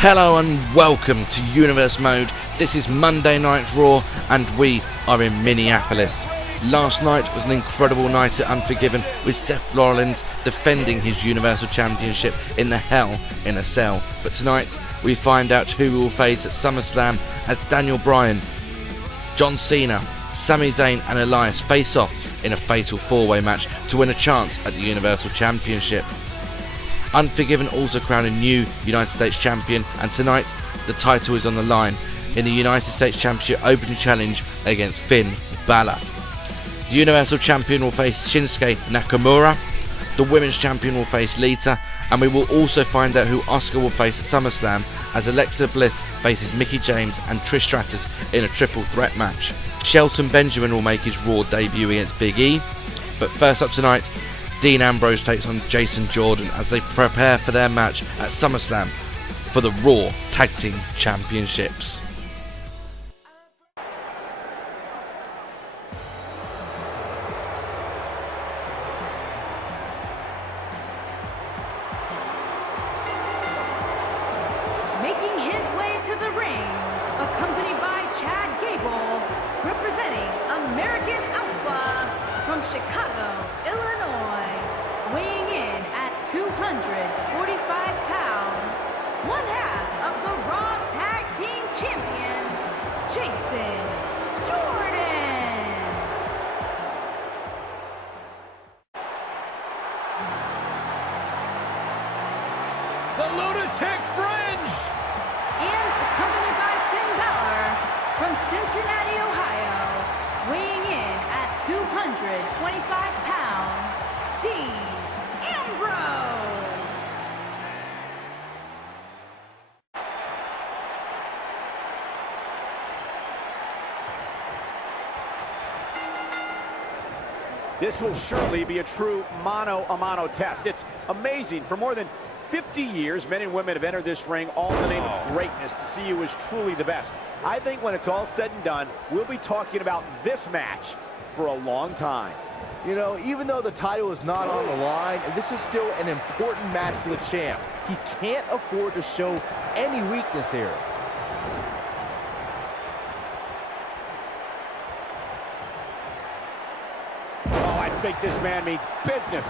Hello and welcome to Universe Mode. This is Monday Night Raw and we are in Minneapolis. Last night was an incredible night at Unforgiven with Seth Rollins defending his Universal Championship in the Hell in a Cell. But tonight we find out who we will face at Summerslam as Bryan, John Cena, Sami, Zayn and Elias face off in a fatal four-way match to win a chance at the Universal Championship. Unforgiven also crowned a new United States champion, and tonight the title is on the line in the United States Championship Open Challenge against Finn Balor. The Universal Champion will face Shinsuke Nakamura, the Women's Champion will face Lita, and we will also find out who Asuka will face at SummerSlam as Alexa Bliss faces Mickie James and Trish Stratus in a triple threat match. Shelton Benjamin will make his Raw debut against Big E, but first up tonight, Dean Ambrose takes on Jason Jordan as they prepare for their match at SummerSlam for the Raw Tag Team Championships. Making his way to the ring, accompanied by Chad Gable, representing American Alpha from Chicago, Illinois, weighing in at 245 pounds, one half of the Raw Tag Team Champions, Jason Jordan. The Lunatic Fringe! And accompanied by Finn Balor from Cincinnati, Ohio, weighing in at 225 pounds, Dean Ambrose. This will surely be a true mano-a-mano test. It's amazing. For more than 50 years, men and women have entered this ring all in the name of greatness to see who is truly the best. I think when it's all said and done, we'll be talking about this match for a long time. You know, even though the title is not on the line, this is still an important match for the champ. He can't afford to show any weakness here. Oh, I think this man means business.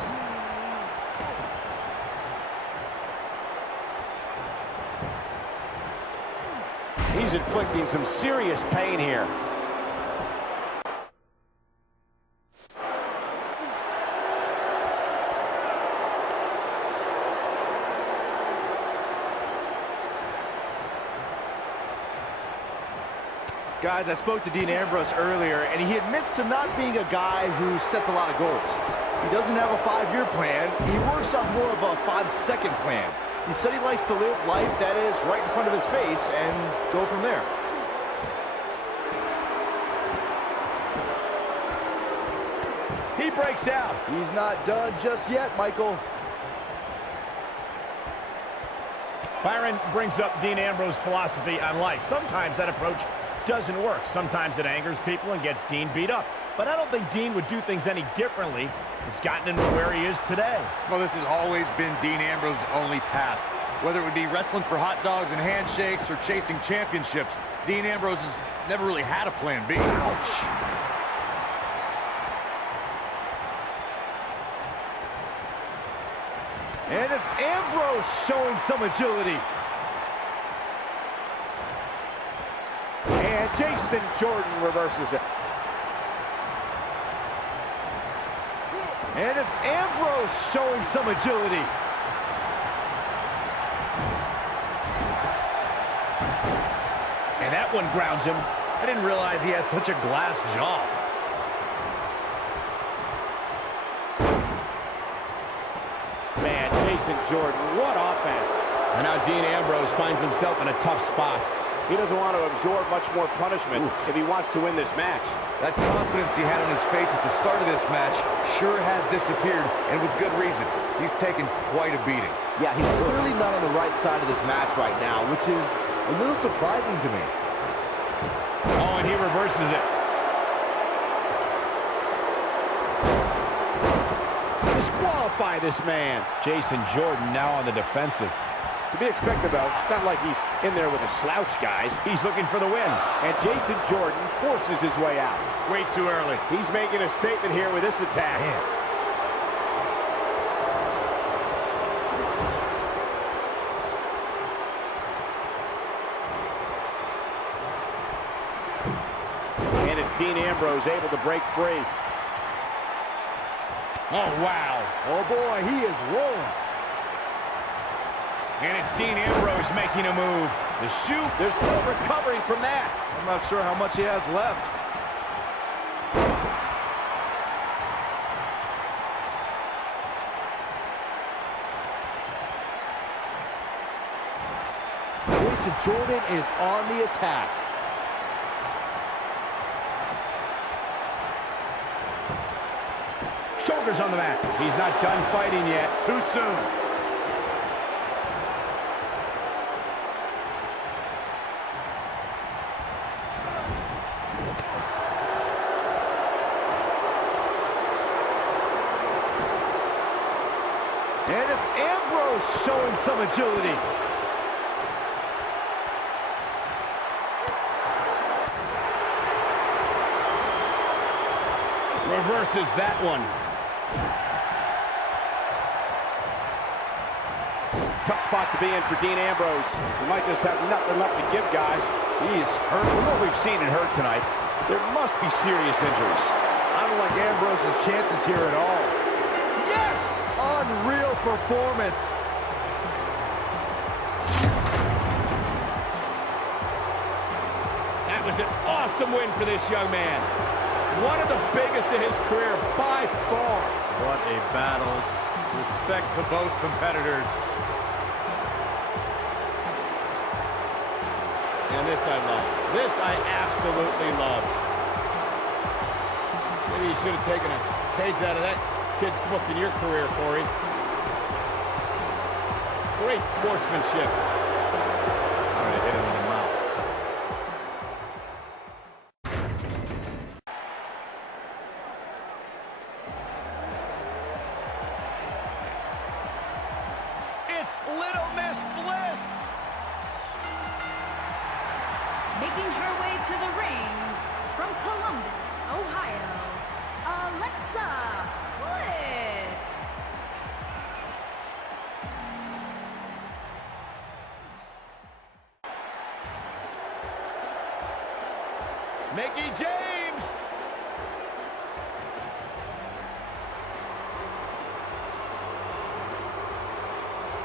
He's inflicting some serious pain here. Guys, I spoke to Dean Ambrose earlier, and he admits to not being a guy who sets a lot of goals. He doesn't have a 5-year plan. He works on more of a 5-second plan. He said he likes to live life that is right in front of his face and go from there. He breaks out. He's not done just yet, Michael. Byron brings up Dean Ambrose's philosophy on life. Sometimes that approach doesn't work. Sometimes it angers people and gets Dean beat up. But I don't think Dean would do things any differently. It's gotten him to where he is today. Well, this has always been Dean Ambrose's only path. Whether it would be wrestling for hot dogs and handshakes or chasing championships, Dean Ambrose has never really had a plan B. Ouch. And it's Ambrose showing some agility. And Jason Jordan reverses it. And it's Ambrose showing some agility. And that one grounds him. I didn't realize he had such a glass jaw. Man, Jason Jordan, what offense. And now Dean Ambrose finds himself in a tough spot. He doesn't want to absorb much more punishment if he wants to win this match. That confidence he had on his face at the start of this match sure has disappeared, and with good reason. He's taken quite a beating. Yeah, he's clearly not on the right side of this match right now, which is a little surprising to me. Oh, and he reverses it. Disqualify this man. Jason Jordan now on the defensive. To be expected, though. It's not like he's in there with a slouch, guys. He's looking for the win. And Jason Jordan forces his way out. Way too early. He's making a statement here with this attack. And it's Dean Ambrose able to break free. Oh, wow. Oh, boy, he is rolling. And it's Dean Ambrose making a move. The shoot. There's no recovering from that. I'm not sure how much he has left. Jason Jordan is on the attack. Shoulders on the mat. He's not done fighting yet. Too soon. And it's Ambrose showing some agility. Reverses that one. Tough spot to be in for Dean Ambrose. He might just have nothing left to give, guys. He is hurt. From what we've seen and heard tonight, there must be serious injuries. I don't like Ambrose's chances here at all. Yes! Unreal performance. That was an awesome win for this young man. One of the biggest in his career by far. What a battle. Respect to both competitors. And this I love. This I absolutely love. Maybe you should have taken a page out of that kid's book in your career, Corey. Great sportsmanship. I'm gonna hit him in the mouth. It's Little Miss Bliss. Making her way to the ring from Columbus, Ohio, Alexa Bliss. Mickey James.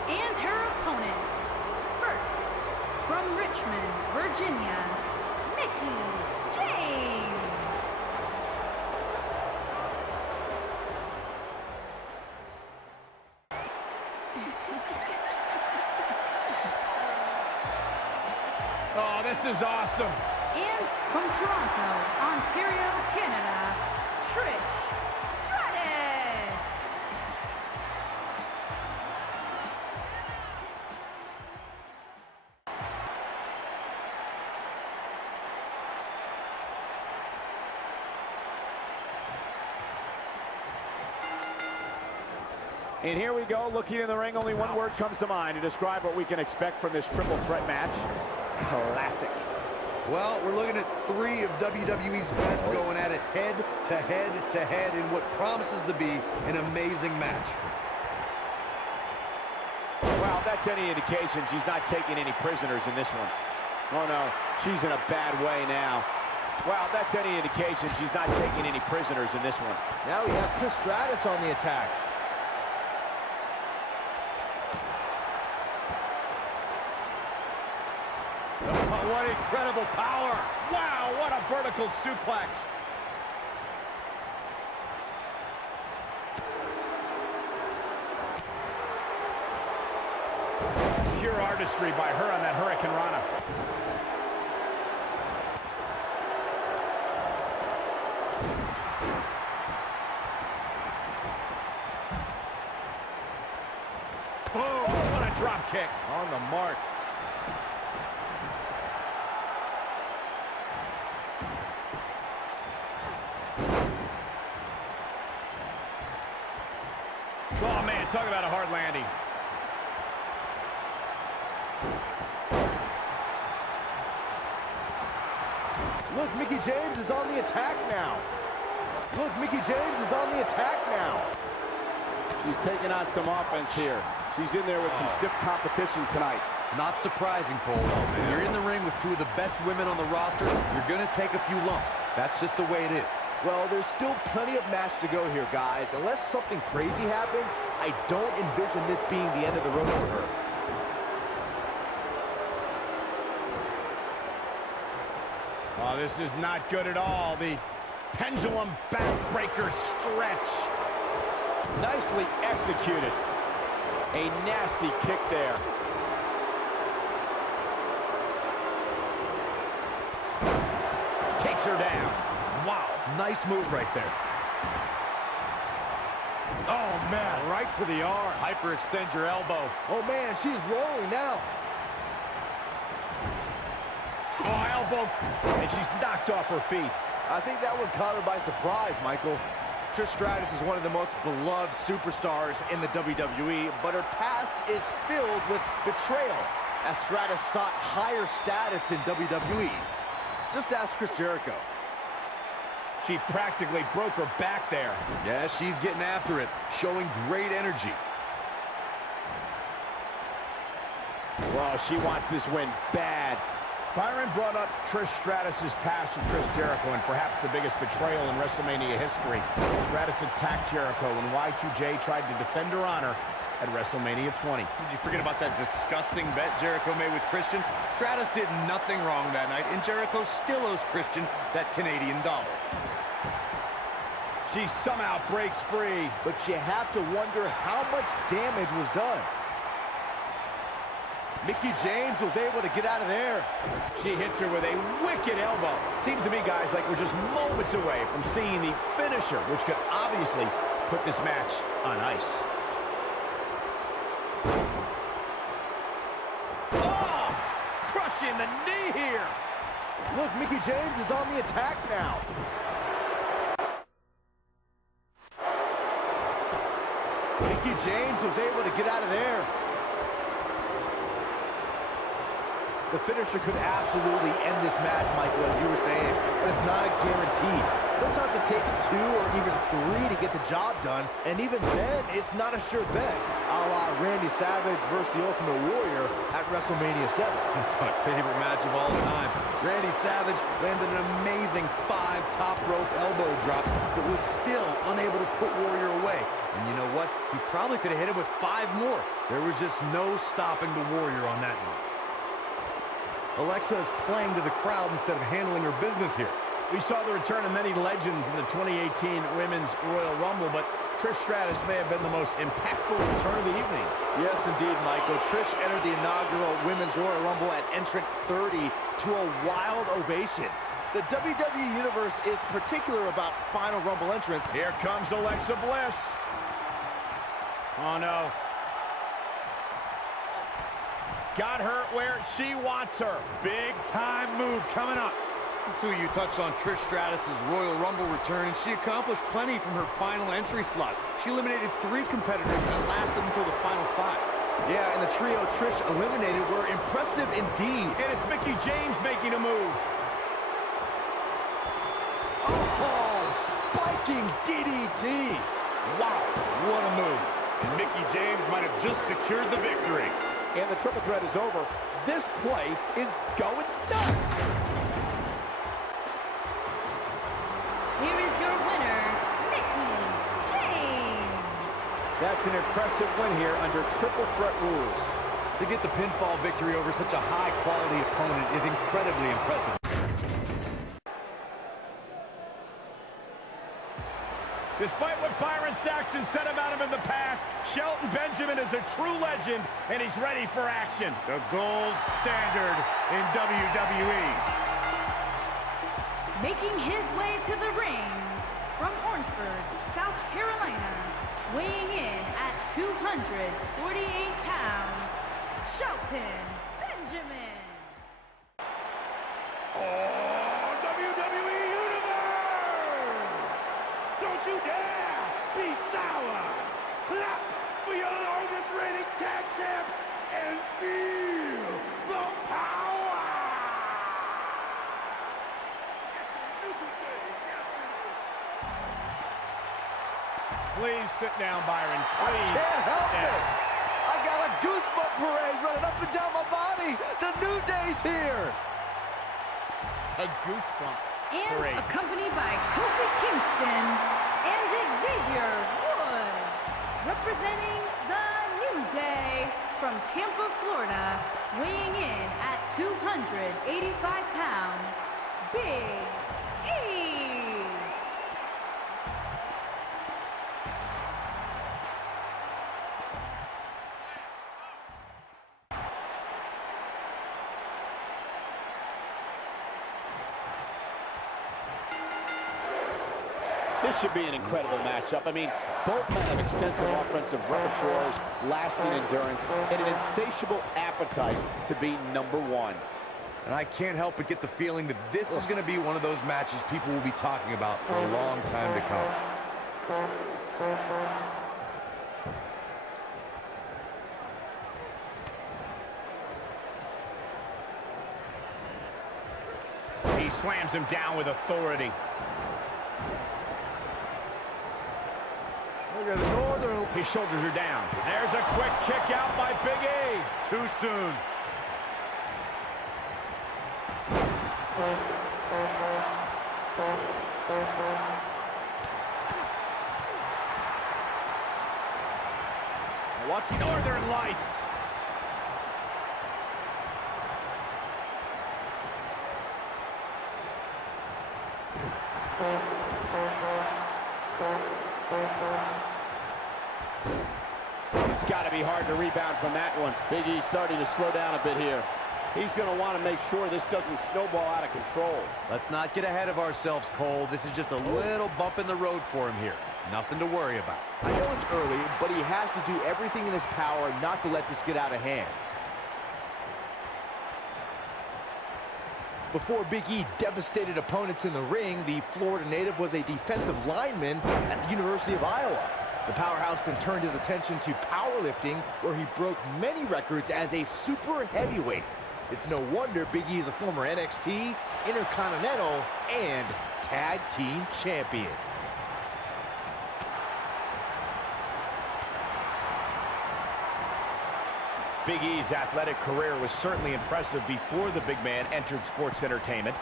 And her opponent, first, from Richmond, Virginia, Mickey James. Oh, this is awesome. And from Toronto, Ontario, Canada, Trish Stratus. And here we go, looking in the ring, only one word comes to mind to describe what we can expect from this triple threat match. Classic. Well, we're looking at 3 of WWE's best going at it head to head to head in what promises to be an amazing match. Well, that's any indication she's not taking any prisoners in this one. Oh no, she's in a bad way now. Well, that's any indication she's not taking any prisoners in this one. Now we have Trish Stratus on the attack. Oh, what incredible power. Wow, what a vertical suplex. Pure artistry by her on that Hurricane Rana. Boom, oh, what a drop kick. On the mark. Oh, man, talk about a hard landing. Look, Mickie James is on the attack now. Look, Mickie James is on the attack now. She's taking on some offense here. She's in there with some stiff competition tonight. Not surprising, Cole. When you're in the ring with two of the best women on the roster, you're going to take a few lumps. That's just the way it is. Well, there's still plenty of match to go here, guys. Unless something crazy happens, I don't envision this being the end of the road for her. Oh, this is not good at all. The pendulum backbreaker stretch. Nicely executed. A nasty kick there. Takes her down. Wow, nice move right there. Oh, man, right to the arm. Hyperextend your elbow. Oh, man, she's rolling now. Oh, elbow. And she's knocked off her feet. I think that one caught her by surprise, Michael. Trish Stratus is one of the most beloved superstars in the WWE, but her past is filled with betrayal as Stratus sought higher status in WWE. Just ask Chris Jericho. She practically broke her back there. Yeah, she's getting after it, showing great energy. Well, she wants this win bad. Byron brought up Trish Stratus' past with Chris Jericho and perhaps the biggest betrayal in WrestleMania history. Stratus attacked Jericho when Y2J tried to defend her honor at WrestleMania 20. Did you forget about that disgusting bet Jericho made with Christian? Stratus did nothing wrong that night, and Jericho still owes Christian that Canadian dollar. She somehow breaks free. But you have to wonder how much damage was done. Mickie James was able to get out of there. She hits her with a wicked elbow. Seems to me, guys, like we're just moments away from seeing the finisher, which could obviously put this match on ice. Oh! Crushing the knee here. Look, Mickie James is on the attack now. Mickie James was able to get out of there. The finisher could absolutely end this match, Michael, as you were saying, but it's not a guarantee. Sometimes it takes 2 or even 3 to get the job done, and even then, it's not a sure bet, a la Randy Savage versus the Ultimate Warrior at WrestleMania 7. That's my favorite match of all time. Randy Savage landed an amazing 5 top rope elbow drop, but was still unable to put Warrior away. And you know what? He probably could have hit him with 5 more. There was just no stopping the Warrior on that one. Alexa is playing to the crowd instead of handling her business here. We saw the return of many legends in the 2018 Women's Royal Rumble, but Trish Stratus may have been the most impactful return of the evening. Yes, indeed, Michael. Trish entered the inaugural Women's Royal Rumble at entrant 30 to a wild ovation. The WWE Universe is particular about Final Rumble entrants. Here comes Alexa Bliss. Oh, no. Got her where she wants her. Big time move coming up. Two of you touched on Trish Stratus' Royal Rumble return, and she accomplished plenty from her final entry slot. She eliminated 3 competitors and lasted until the final 5. Yeah, and the trio Trish eliminated were impressive indeed. And it's Mickie James making a move. Oh, spiking DDT. Wow, what a move. And Mickie James might have just secured the victory. And the triple threat is over. This place is going nuts. Here is your winner, Mickie James. That's an impressive win here under triple threat rules. To get the pinfall victory over such a high-quality opponent is incredibly impressive. Despite what Byron Saxton said about him in the past, Shelton Benjamin is a true legend, and he's ready for action. The gold standard in WWE. Making his way to the ring from Orangeburg, South Carolina, weighing in at 248 pounds, Shelton Benjamin. Oh, WWE Universe! Don't you dare be sour! Clap for your longest reigning tag champs and feel the power! Please sit down, Byron. I Please can't help sit down. it. I got a goosebump parade running up and down my body. The New Day's here. A goosebump And parade. accompanied by Kofi Kingston and Xavier Woods, representing the New Day from Tampa, Florida, weighing in at 285 pounds, Big E. This should be an incredible matchup. I mean, both men have extensive offensive repertoires, lasting endurance, and an insatiable appetite to be number one. And I can't help but get the feeling that this is going to be one of those matches people will be talking about for a long time to come. He slams him down with authority. Look at the Northern. His shoulders are down. There's a quick kick out by Big E. Too soon. Watch Northern Lights. It's got to be hard to rebound from that one. Big E starting to slow down a bit here. He's going to want to make sure this doesn't snowball out of control. Let's not get ahead of ourselves, Cole. This is just a little bump in the road for him here. Nothing to worry about. I know it's early, but he has to do everything in his power not to let this get out of hand. Before Big E devastated opponents in the ring, the Florida native was a defensive lineman at the University of Iowa. The powerhouse then turned his attention to powerlifting, where he broke many records as a super heavyweight. It's no wonder Big E is a former NXT, Intercontinental, and Tag Team Champion. Big E's athletic career was certainly impressive before the big man entered sports entertainment.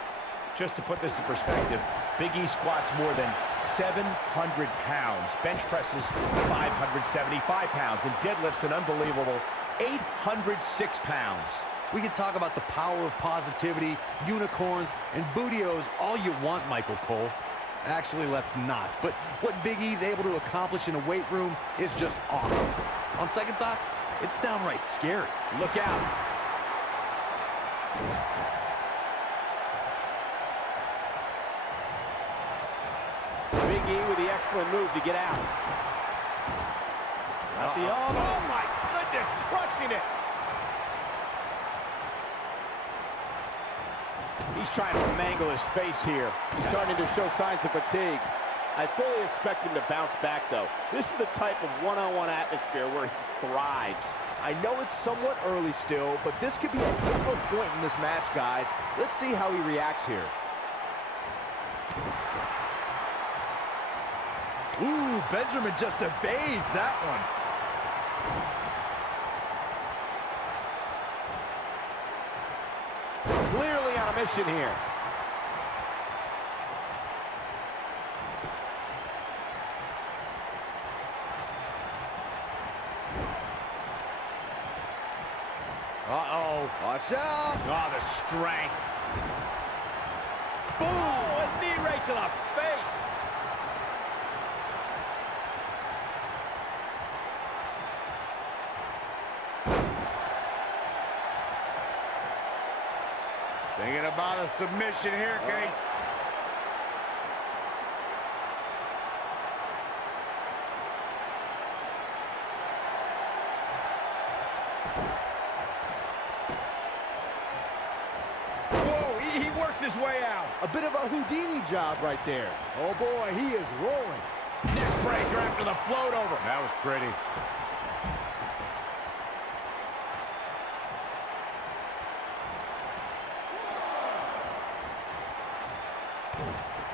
Just to put this in perspective, Big E squats more than 700 pounds, bench presses 575 pounds, and deadlifts an unbelievable 806 pounds. We can talk about the power of positivity, unicorns, and bootios all you want, Michael Cole. Actually, let's not. But what Big E's able to accomplish in a weight room is just awesome. On second thought, it's downright scary. Look out. Big E with the excellent move to get out. At the oh my goodness, crushing it. He's trying to mangle his face here. He's starting to show signs of fatigue. I fully expect him to bounce back, though. This is the type of one-on-one atmosphere where he thrives. I know it's somewhat early still, but this could be a pivotal point in this match, guys. Let's see how he reacts here. Ooh, Benjamin just evades that one. Clearly on a mission here. Uh-oh. Watch out. Oh, the strength. Boom! A knee right to the face. Thinking about a submission here, Case. Whoa, he works his way out. A bit of a Houdini job right there. Oh boy, he is rolling. Neck breaker after the float over. That was pretty.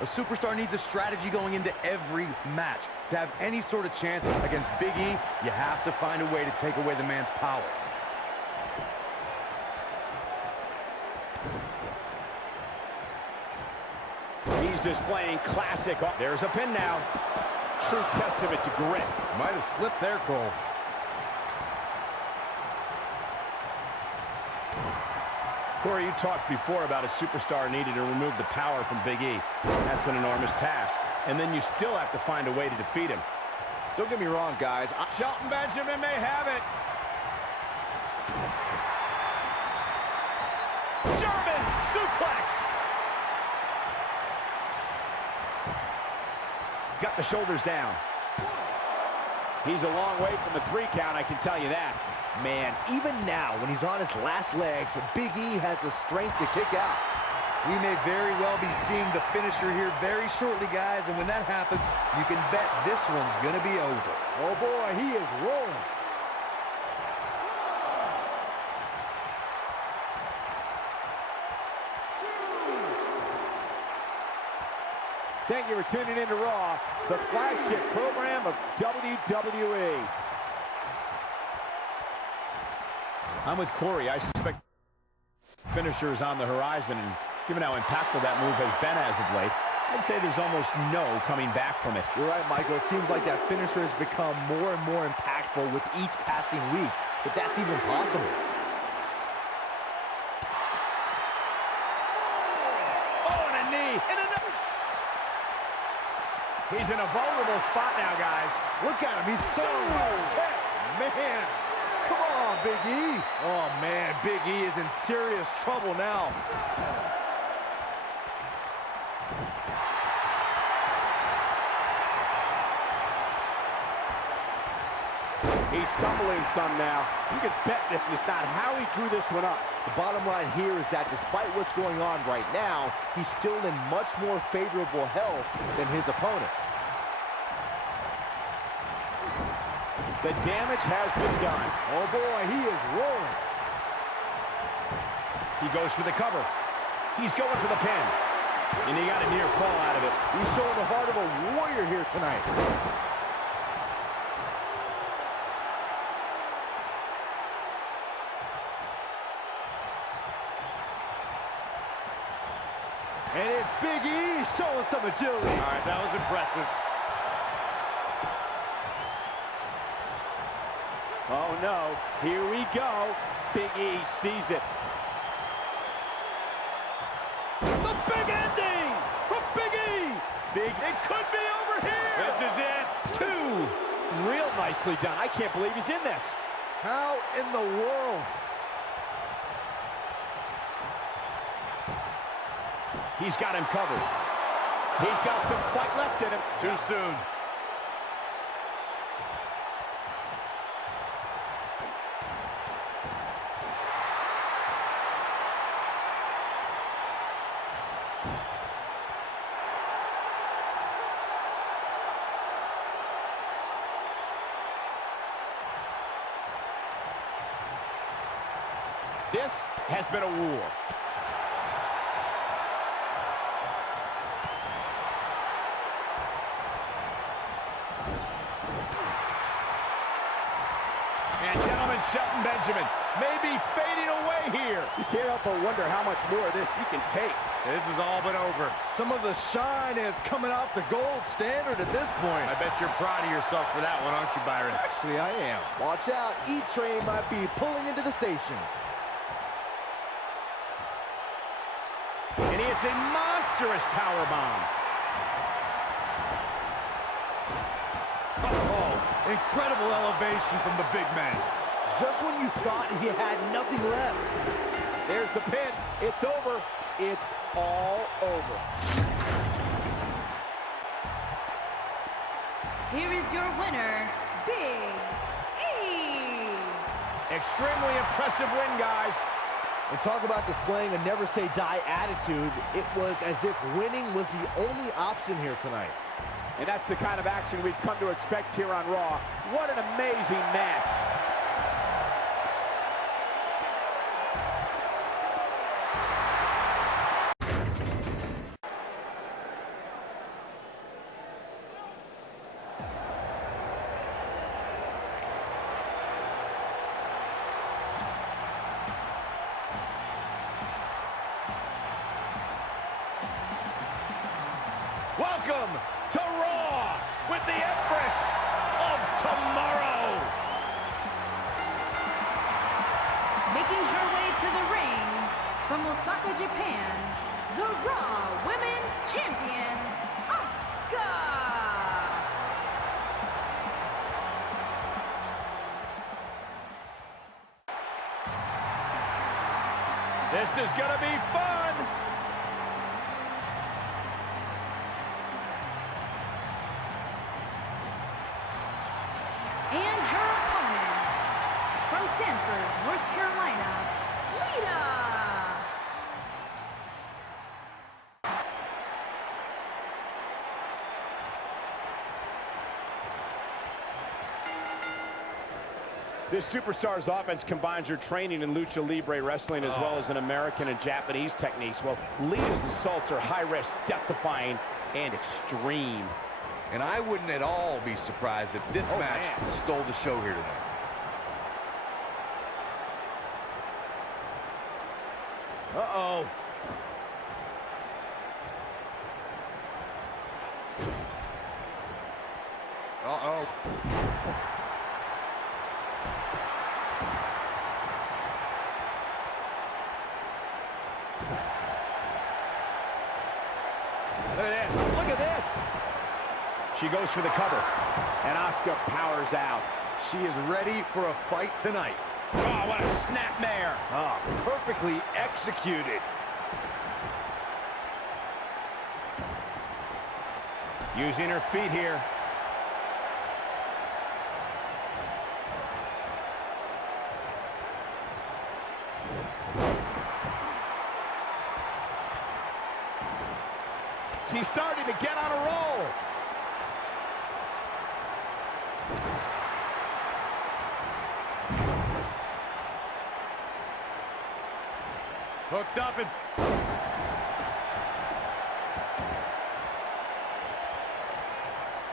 A superstar needs a strategy going into every match. To have any sort of chance against Big E, you have to find a way to take away the man's power. He's displaying classic. There's a pin now. True testament to grit. Might have slipped there, Cole. Corey, you talked before about a superstar needed to remove the power from Big E. That's an enormous task. And then you still have to find a way to defeat him. Don't get me wrong, guys. Shelton Benjamin may have it. German suplex. Got the shoulders down. He's a long way from a 3 count, I can tell you that. Man, even now, when he's on his last legs, Big E has the strength to kick out. We may very well be seeing the finisher here very shortly, guys, and when that happens, you can bet this one's gonna be over. Oh boy, he is rolling. Thank you for tuning in to Raw, the flagship program of WWE. I'm with Corey. I suspect finisher is on the horizon, and given how impactful that move has been as of late, I'd say there's almost no coming back from it. You're right, Michael. It seems like that finisher has become more and more impactful with each passing week, if that's even possible. Oh, and a knee, and another. He's in a vulnerable spot now, guys. Look at him. He's so man. Come on, Big E. Oh, man, Big E is in serious trouble now. He's stumbling some now. You can bet this is not how he drew this one up. The bottom line here is that despite what's going on right now, he's still in much more favorable health than his opponent. The damage has been done. Oh boy, he is rolling. He goes for the cover. He's going for the pin. And he got a near fall out of it. He's showing the heart of a warrior here tonight. And it's Big E showing some agility. All right, that was impressive. Oh, no. Here we go. Big E sees it. The big ending from Big E. It could be over here. This is it. 2. Real nicely done. I can't believe he's in this. How in the world? He's got him covered. He's got some fight left in him. Too soon. This has been a war. And gentlemen, Shelton Benjamin may be fading away here. You can't help but wonder how much more of this he can take. This is all but over. Some of the shine is coming off the gold standard at this point. I bet you're proud of yourself for that one, aren't you, Byron? Actually, I am. Watch out. E-Train might be pulling into the station. And he hits a monstrous powerbomb. Incredible elevation from the big man. Just when you thought he had nothing left. There's the pin. It's over. It's all over. Here is your winner, Big E. Extremely impressive win, guys. And talk about displaying a never-say-die attitude. It was as if winning was the only option here tonight. And that's the kind of action we've come to expect here on Raw. What an amazing match. Welcome to Raw with the Empress of Tomorrow. Making her way to the ring from Osaka, Japan, the Raw Women's Champion, Asuka. This is gonna be fun. And her opponent, from Stanford, North Carolina, Lita. This superstar's offense combines her training in lucha libre wrestling as well as in American and Japanese techniques. Well, Lita's assaults are high risk, death-defying, and extreme. And I wouldn't at all be surprised if this match stole the show here tonight. Uh-oh. Uh-oh. Look at this. Look at this. She goes for the cover, and Asuka powers out. She is ready for a fight tonight. Oh, what a snapmare. Oh, perfectly executed. Using her feet here. She's starting to get on a roll. Hooked up and...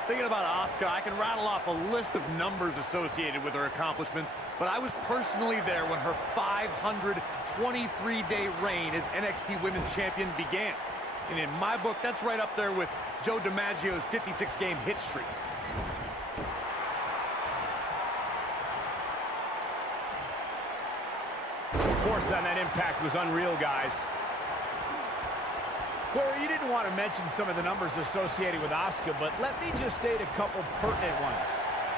Thinking about Asuka, I can rattle off a list of numbers associated with her accomplishments, but I was personally there when her 523-day reign as NXT Women's Champion began. And in my book, that's right up there with Joe DiMaggio's 56-game hit streak. The force on that impact was unreal, guys. Corey, you didn't want to mention some of the numbers associated with Asuka, but let me just state a couple pertinent ones.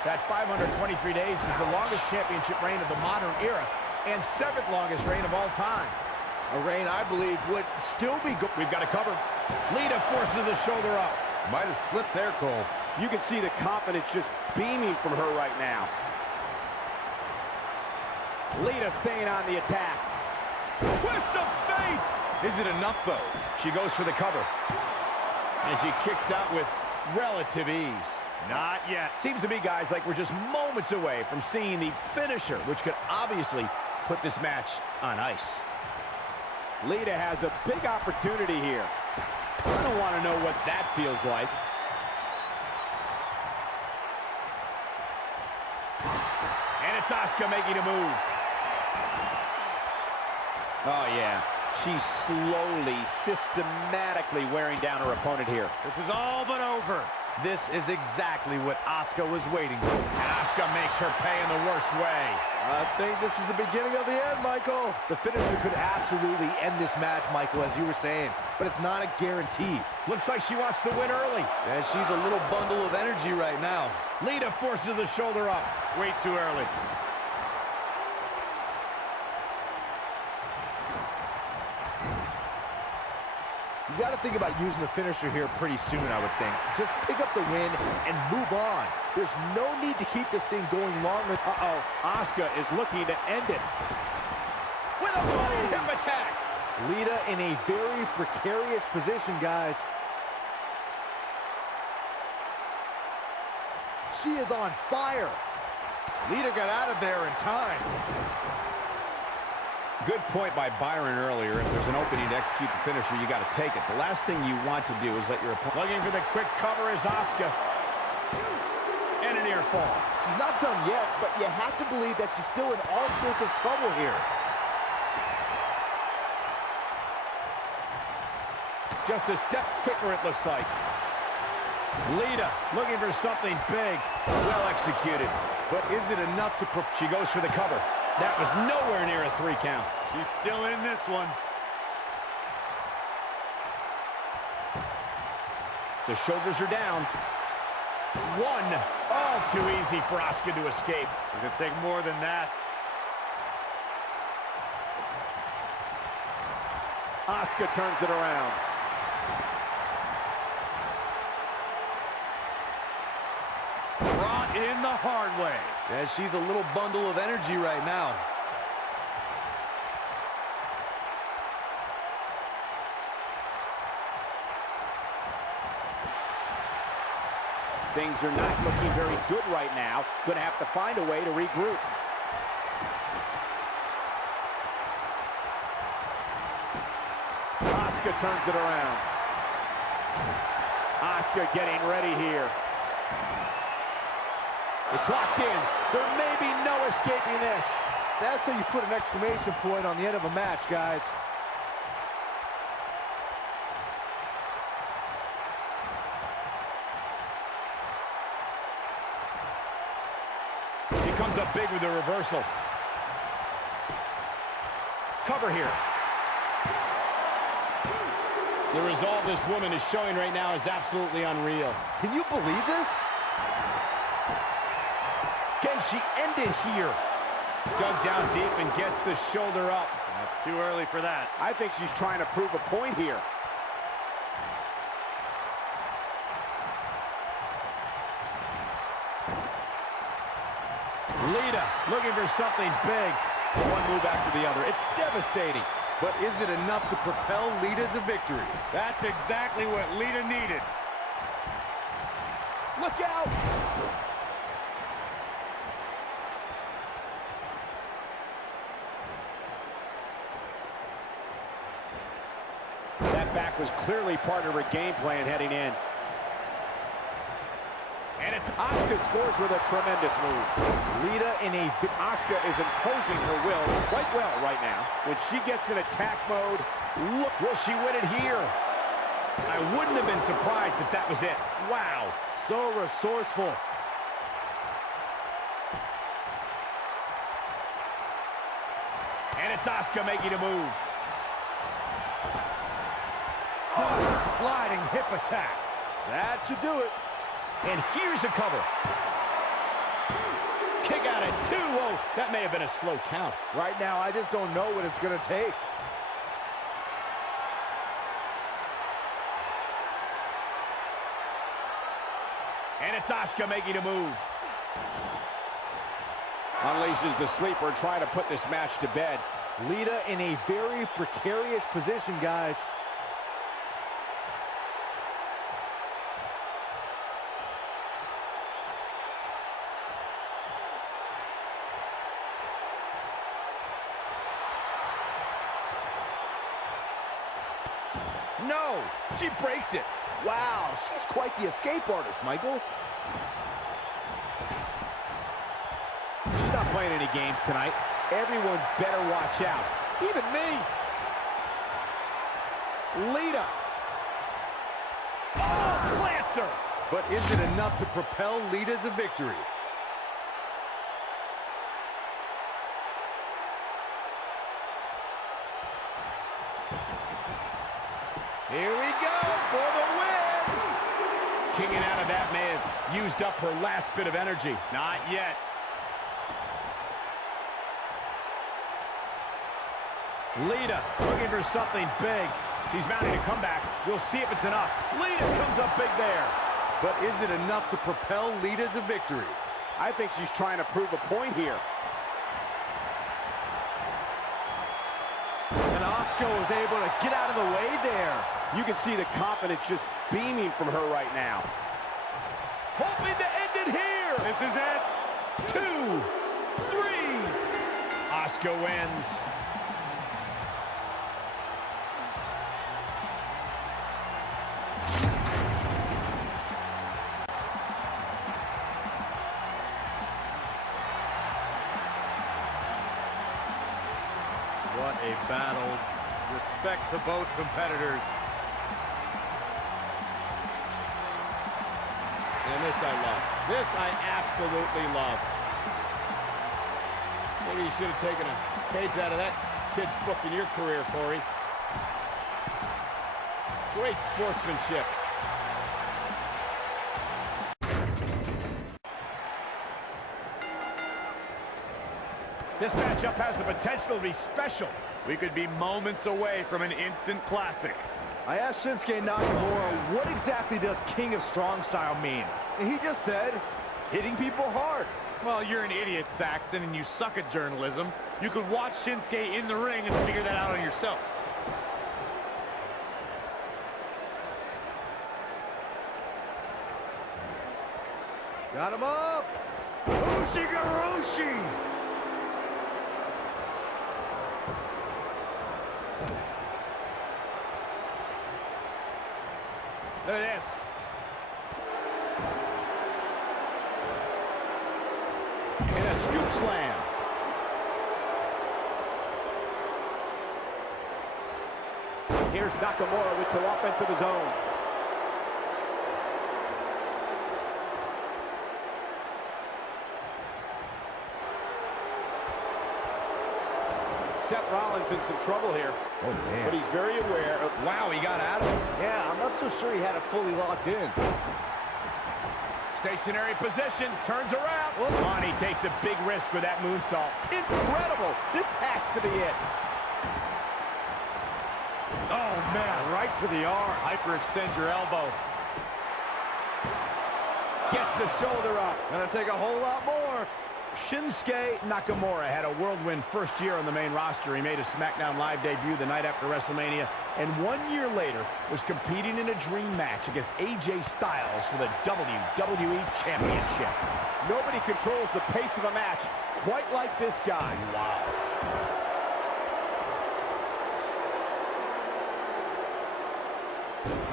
That 523 days is the longest championship reign of the modern era and 7th longest reign of all time. A reign I believe would still be good. We've got a cover. Lita forces the shoulder up. Might have slipped there, Cole. You can see the confidence just beaming from her right now. Lita staying on the attack. Twist of fate! Is it enough, though? She goes for the cover. And she kicks out with relative ease. Not yet. Seems to me, guys, like we're just moments away from seeing the finisher, which could obviously put this match on ice. Lita has a big opportunity here. I don't want to know what that feels like. And it's Asuka making a move. Oh, yeah. She's slowly, systematically wearing down her opponent here. This is all but over. This is exactly what Asuka was waiting for. And Asuka makes her pay in the worst way. I think this is the beginning of the end, Michael. The finisher could absolutely end this match, Michael, as you were saying, but it's not a guarantee. Looks like she wants to win early. And she's a little bundle of energy right now. Lita forces the shoulder up. Way too early. You got to think about using the finisher here pretty soon, I would think. Just pick up the win and move on. There's no need to keep this thing going longer. Uh-oh, Asuka is looking to end it. With a running hip attack. Lita in a very precarious position, guys. She is on fire. Lita got out of there in time. Good point by Byron earlier. If there's an opening to execute the finisher, you got to take it. The last thing you want to do is let your opponent... Looking for the quick cover is Asuka. And a near fall. She's not done yet, but you have to believe that she's still in all sorts of trouble here. Just a step quicker, it looks like. Lita looking for something big. Well executed. But is it enough to... She goes for the cover. That was nowhere near a 3 count. She's still in this one. The shoulders are down. 1. All too easy for Asuka to escape. It's going to take more than that. Asuka turns it around. Brought in the hard way. Yeah, she's a little bundle of energy right now. Things are not looking very good right now. Going to have to find a way to regroup. Asuka turns it around. Asuka getting ready here. It's locked in. There may be no escaping this. That's how you put an exclamation point on the end of a match, guys. He comes up big with the reversal. Cover here. The resolve this woman is showing right now is absolutely unreal. Can you believe this? Can she end it here? Dug down deep and gets the shoulder up. That's too early for that. I think she's trying to prove a point here. Lita looking for something big. One move after the other. It's devastating. But is it enough to propel Lita to victory? That's exactly what Lita needed. Look out! That back was clearly part of her game plan heading in. And it's Asuka scores with a tremendous move. Lita in a... Asuka is imposing her will quite well right now. When she gets in attack mode, look, will she win it here? I wouldn't have been surprised if that was it. Wow, So resourceful. and it's Asuka making a move. Sliding hip attack. That should do it. And here's a cover. Kick out at 2. Whoa, that may have been a slow count. Right now, I just don't know what it's going to take. And it's Asuka making a move. Unleashes the sleeper, trying to put this match to bed. Lita in a very precarious position, guys. No, she breaks it. Wow, she's quite the escape artist, Michael. She's not playing any games tonight. Everyone better watch out. Even me. Lita. Oh, plants her. But is it enough to propel Lita to victory? Here we go for the win. Kicking out of that may have used up her last bit of energy. Not yet. Lita looking for something big. She's mounting a comeback. We'll see if it's enough. Lita comes up big there. But is it enough to propel Lita to victory? I think she's trying to prove a point here. And Asuka was able to get out of the way there. You can see the confidence just beaming from her right now. Hoping to end it here. This is it. 2, 3. Asuka wins. What a battle. Respect to both competitors. I love. This I absolutely love. Maybe you should have taken a page out of that kid's book in your career, Corey. Great sportsmanship. This matchup has the potential to be special. We could be moments away from an instant classic. I asked Shinsuke Nakamura, what exactly does King of Strong Style mean? And he just said, hitting people hard. Well, you're an idiot, Saxton, and you suck at journalism. You could watch Shinsuke in the ring and figure that out on yourself. Got him up. Ushigoroshi! Look at this. And a scoop slam. Here's Nakamura with some offense of his own. Seth Rollins in some trouble here. Oh, man. But he's very aware of... Wow, he got out of it. Yeah, I'm not so sure he had it fully locked in. Stationary position, turns around. Monty takes a big risk with that moonsault. Incredible! This has to be it. Oh, man, right to the arm. Hyperextend your elbow. Gets the shoulder up. Gonna take a whole lot more. Shinsuke Nakamura had a whirlwind first year on the main roster. He made a SmackDown Live debut the night after WrestleMania, and 1 year later was competing in a dream match against AJ Styles for the WWE Championship. Nobody controls the pace of a match quite like this guy. Wow.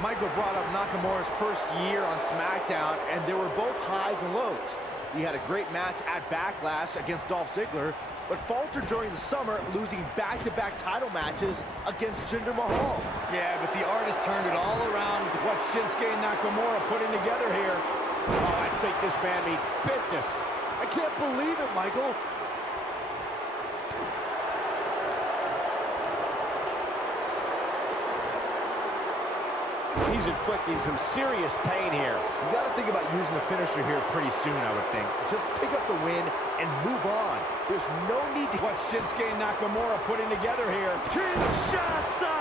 Michael brought up Nakamura's first year on SmackDown, and there were both highs and lows. He had a great match at Backlash against Dolph Ziggler, but faltered during the summer, losing back-to-back title matches against Jinder Mahal. Yeah, but the artist turned it all around. What Shinsuke Nakamura putting together here. Oh, I think this man means business. I can't believe it, Michael. He's inflicting some serious pain here. You got to think about using the finisher here pretty soon, I would think. Just pick up the win and move on. There's no need to... What Shinsuke Nakamura putting together here. Kinshasa!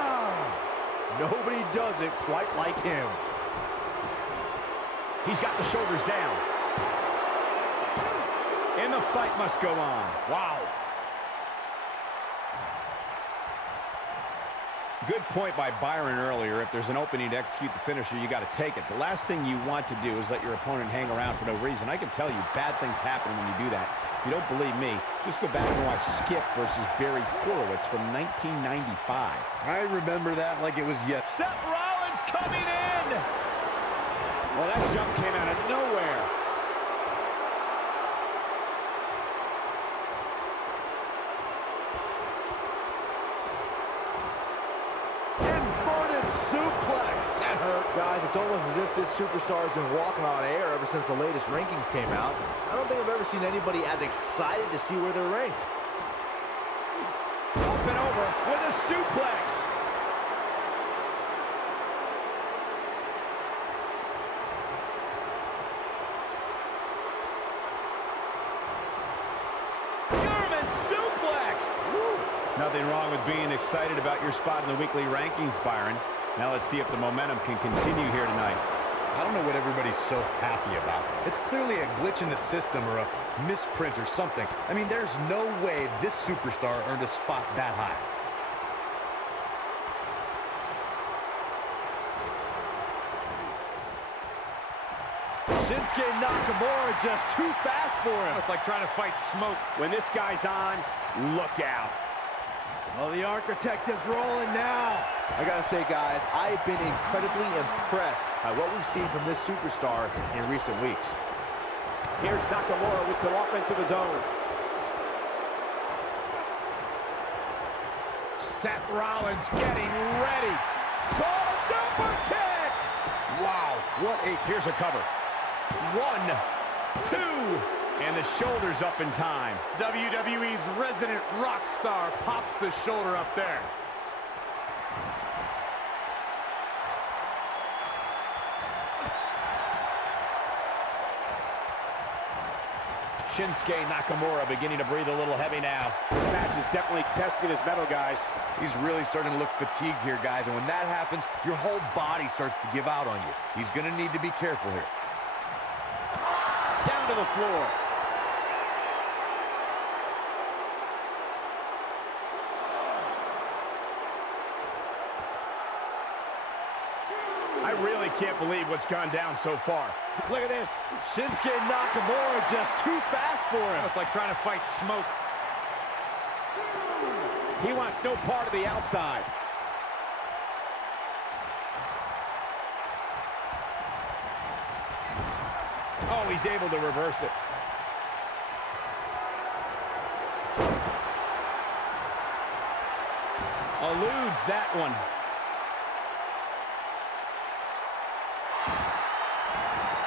Nobody does it quite like him. He's got the shoulders down. And the fight must go on. Wow. Good point by Byron earlier. If there's an opening to execute the finisher, you got to take it. The last thing you want to do is let your opponent hang around for no reason. I can tell you bad things happen when you do that. If you don't believe me, just go back and watch Skip versus Barry Horowitz from 1995. I remember that like it was yesterday. Seth Rollins coming in! Well, that jump came out of nowhere. Inverted suplex. That hurt. Guys, it's almost as if this superstar has been walking on air ever since the latest rankings came out. I don't think I've ever seen anybody as excited to see where they're ranked. Up and over with a suplex. German suplex. Woo. Nothing wrong with being excited about your spot in the weekly rankings, Byron. Now let's see if the momentum can continue here tonight. I don't know what everybody's so happy about. It's clearly a glitch in the system or a misprint or something. I mean, there's no way this superstar earned a spot that high. Shinsuke Nakamura just too fast for him. It's like trying to fight smoke. When this guy's on, look out. Well, the architect is rolling now. I gotta say, guys, I've been incredibly impressed by what we've seen from this superstar in recent weeks. Here's Nakamura with some offense of his own. Seth Rollins getting ready. Oh, super kick! Wow, what a... Here's a cover. 1, 2, and the shoulder's up in time. WWE's resident rock star pops the shoulder up there. Shinsuke Nakamura beginning to breathe a little heavy now. This match is definitely testing his mettle, guys. He's really starting to look fatigued here, guys, and when that happens, your whole body starts to give out on you. He's going to need to be careful here. Down to the floor. I really can't believe what's gone down so far. Look at this. Shinsuke Nakamura just too fast for him. It's like trying to fight smoke. He wants no part of the outside. Oh, he's able to reverse it. Eludes that one.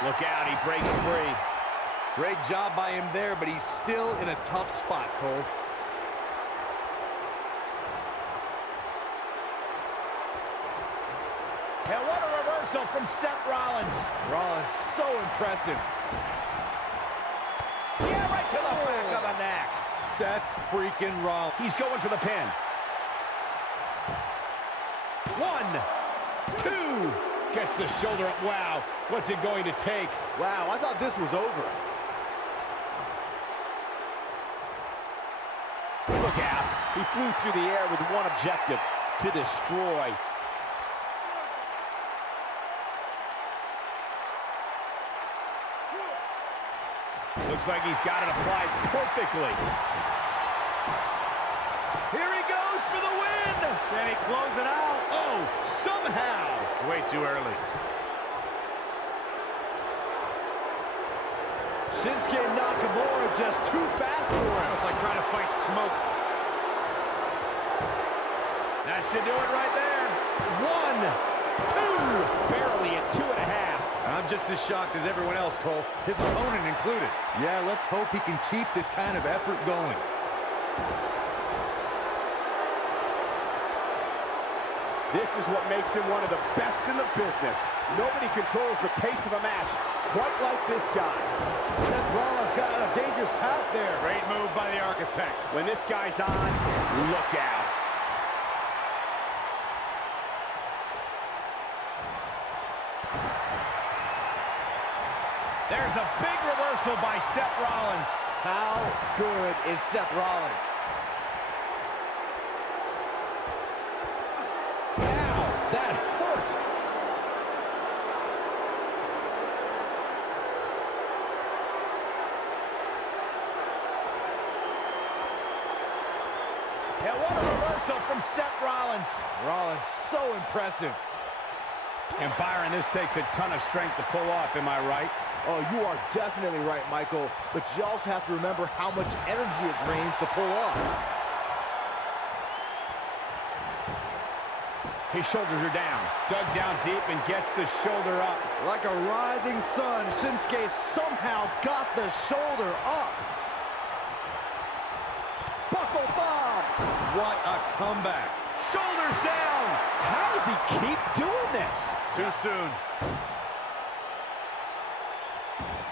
Look out, he breaks free. Great job by him there, but he's still in a tough spot, Cole. And what a reversal from Seth Rollins. Rollins, so impressive. Yeah, right to the back of the neck. Seth freaking Rollins. He's going for the pin. 1, 2. Gets the shoulder up. Wow, what's it going to take? Wow, I thought this was over. Look out. He flew through the air with one objective, to destroy. Looks like he's got it applied perfectly. Here he goes for the win! Can he close it out? Oh, somehow! It's way too early. Shinsuke Nakamura just too fast for him. It's like trying to fight smoke. That should do it right there. 1, 2. Barely at 2.5. I'm just as shocked as everyone else, Cole, his opponent included. Yeah, let's hope he can keep this kind of effort going. This is what makes him one of the best in the business. Nobody controls the pace of a match quite like this guy. Seth Rollins got on a dangerous path there. Great move by the architect. When this guy's on, look out. There's a big reversal by Seth Rollins. How good is Seth Rollins? Ow, that hurt. And what a reversal from Seth Rollins. Rollins, so impressive. And Byron, this takes a ton of strength to pull off, am I right? Oh, you are definitely right, Michael. But you also have to remember how much energy it drains to pull off. His shoulders are down. Dug down deep and gets the shoulder up. Like a rising sun, Shinsuke somehow got the shoulder up. Buckle bomb. What a comeback. Shoulders down. How does he keep doing this? Too soon.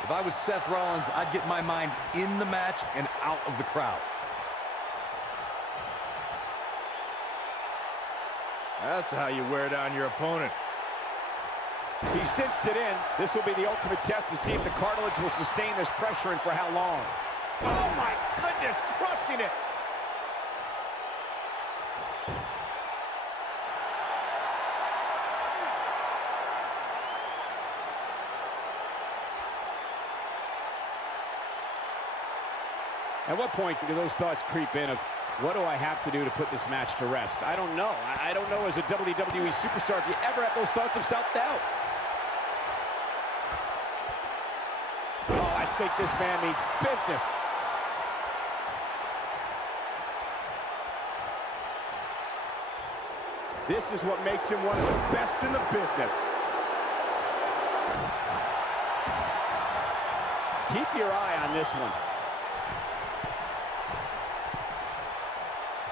If I was Seth Rollins, I'd get my mind in the match and out of the crowd. That's how you wear down your opponent. He cinched it in. This will be the ultimate test to see if the cartilage will sustain this pressure and for how long. Oh my goodness, crushing it. At what point do those thoughts creep in of, what do I have to do to put this match to rest? I don't know. I don't know as a WWE superstar if you ever have those thoughts of self-doubt. Oh, I think this man means business. This is what makes him one of the best in the business. Keep your eye on this one.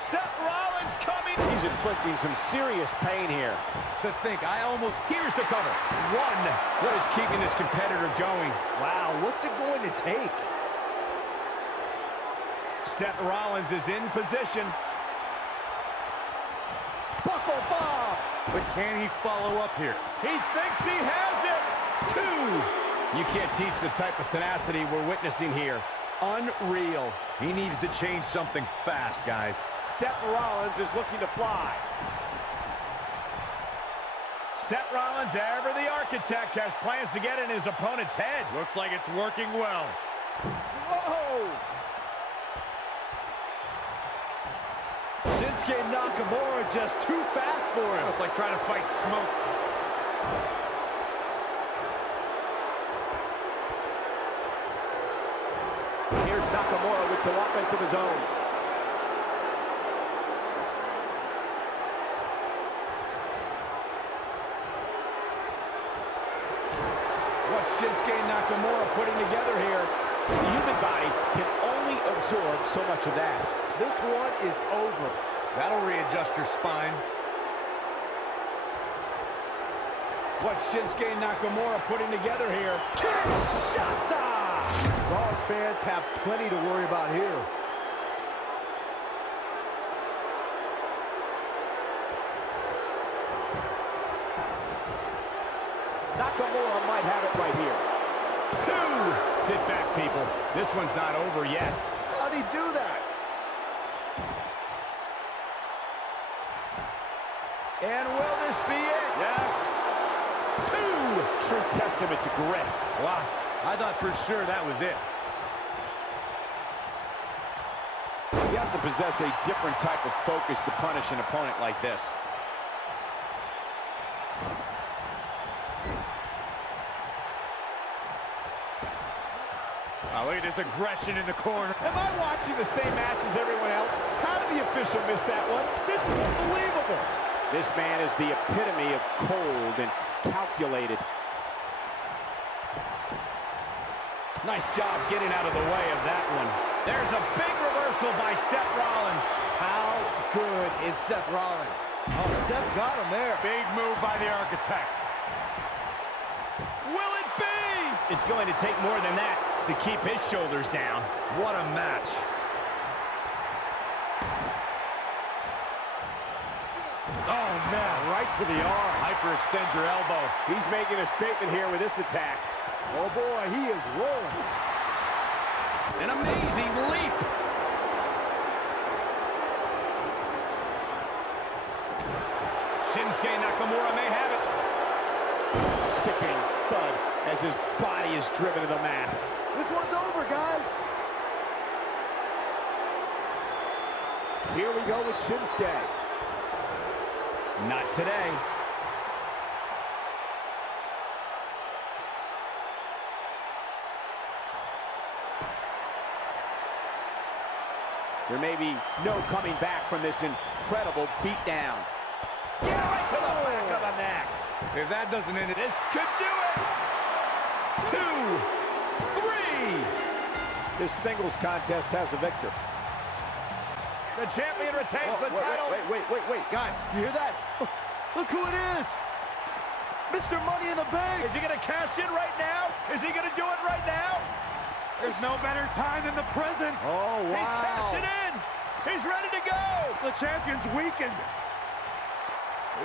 Seth Rollins coming. He's inflicting some serious pain here. To think, Here's the cover. One. What is keeping this competitor going? Wow, what's it going to take? Seth Rollins is in position. Buckle bomb. But can he follow up here? He thinks he has it. 2. You can't teach the type of tenacity we're witnessing here. Unreal. he needs to change something fast, guys. Seth Rollins is looking to fly. Seth Rollins, ever the architect, has plans to get in his opponent's head. Looks like it's working well. Whoa! Shinsuke Nakamura just too fast for him. It's like trying to fight smoke. Here's Nakamura with some offense of his own. What Shinsuke Nakamura putting together here. The human body can only absorb so much of that. This one is over. That'll readjust your spine. What Shinsuke Nakamura putting together here. Kinshasa! Raw's fans have plenty to worry about here. Nakamura might have it right here. 2. Sit back, people. This one's not over yet. How'd he do that? And will this be it? Yes. 2. True testament to grit. Wow. I thought for sure that was it. You have to possess a different type of focus to punish an opponent like this. Oh, look at this aggression in the corner. Am I watching the same match as everyone else? How did the official miss that one? This is unbelievable. This man is the epitome of cold and calculated. Nice job getting out of the way of that one. There's a big reversal by Seth Rollins. How good is Seth Rollins? Oh, Seth got him there. Big move by the architect. Will it be? It's going to take more than that to keep his shoulders down. What a match. Oh, man. Right to the arm. Hyperextend your elbow. He's making a statement here with this attack. Oh boy, he is rolling. An amazing leap. Shinsuke Nakamura may have it. Sickening thud as his body is driven to the mat. This one's over, guys. Here we go with Shinsuke. Not today. There may be no coming back from this incredible beatdown. Yeah, right to the back of the neck. If that doesn't end it, This could do it. 2, 3. This singles contest has a victor. The champion retains the title. Wait, Guys, you hear that? Look who it is. Mr. Money in the Bank. Is he going to cash in right now? Is he going to do it right now? There's no better time than the present. Oh, wow. He's cashing in. He's ready to go. The champion's weakened.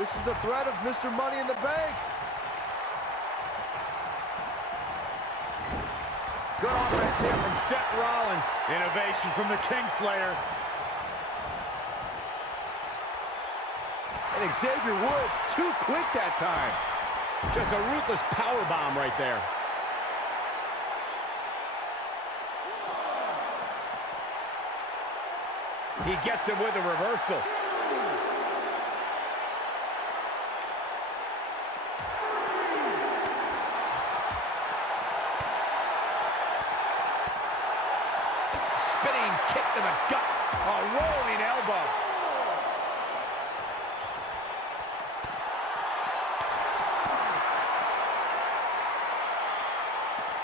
This is the threat of Mr. Money in the Bank. Good offense here from Seth Rollins. Innovation from the Kingslayer. And Xavier Woods too quick that time. Just a ruthless power bomb right there. He gets him with a reversal. Spinning kick to the gut. A rolling elbow.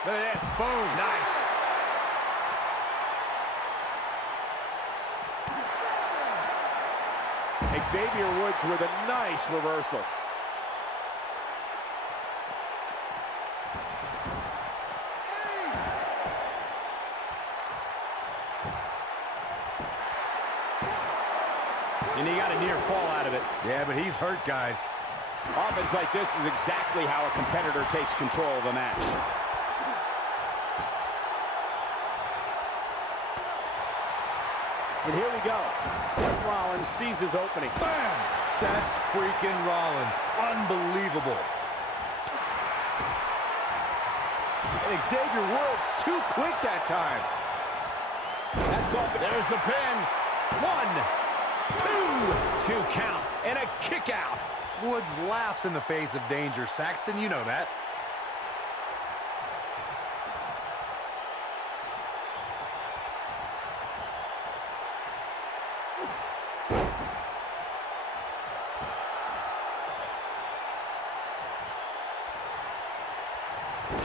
Look at this. Boom. Nice. Xavier Woods with a nice reversal. And he got a near fall out of it. Yeah, but he's hurt, guys. Offense like this is exactly how a competitor takes control of a match. And here we go. Seth Rollins sees his opening. Bam! Seth freaking Rollins. Unbelievable. And Xavier Woods too quick that time. That's called. There's the pin. 1, 2. 2 count. And a kick out. Woods laughs in the face of danger. Saxton, you know that.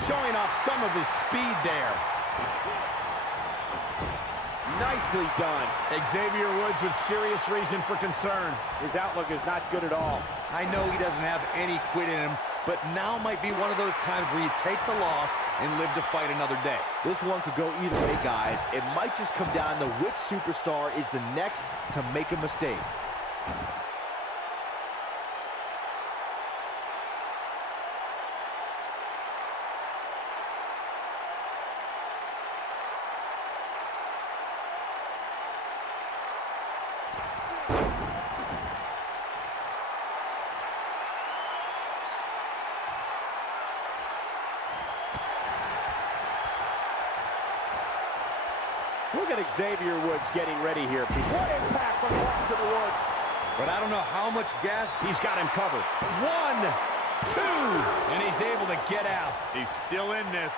Showing off some of his speed there. Nicely done. Xavier Woods with serious reason for concern. His outlook is not good at all. I know he doesn't have any quit in him, but now might be one of those times where you take the loss and live to fight another day. This one could go either way, guys. It might just come down to which superstar is the next to make a mistake. Look at Xavier Woods getting ready here. What impact from Boston Woods. But I don't know how much gas. He's got him covered. 1, 2. And he's able to get out. He's still in this.